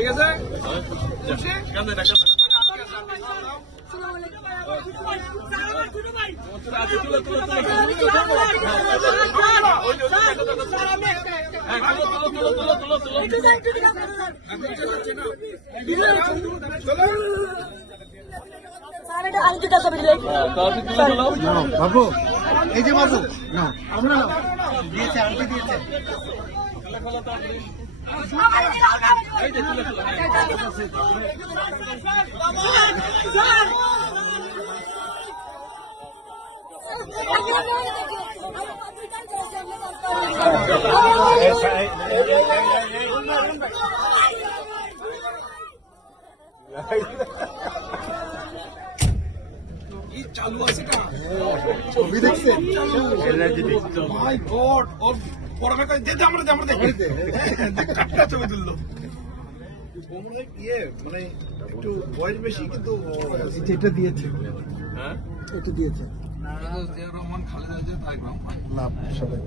ঠিক আছে বাবু এই যে বাবু না আমরা দিয়েছে আনতে দিয়েছে চালু আছে না ছবি দেখছেন মাই গড ওর পড়ালেখা যেতে আমরা দেখি কাটটা ছবি তুললো মানে একটু বয়স বেশি কিন্তু এটা দিয়েছে হ্যাঁ এটা দিয়েছে রহমান খালেদা জিয়া তারেক রহমান না সবাই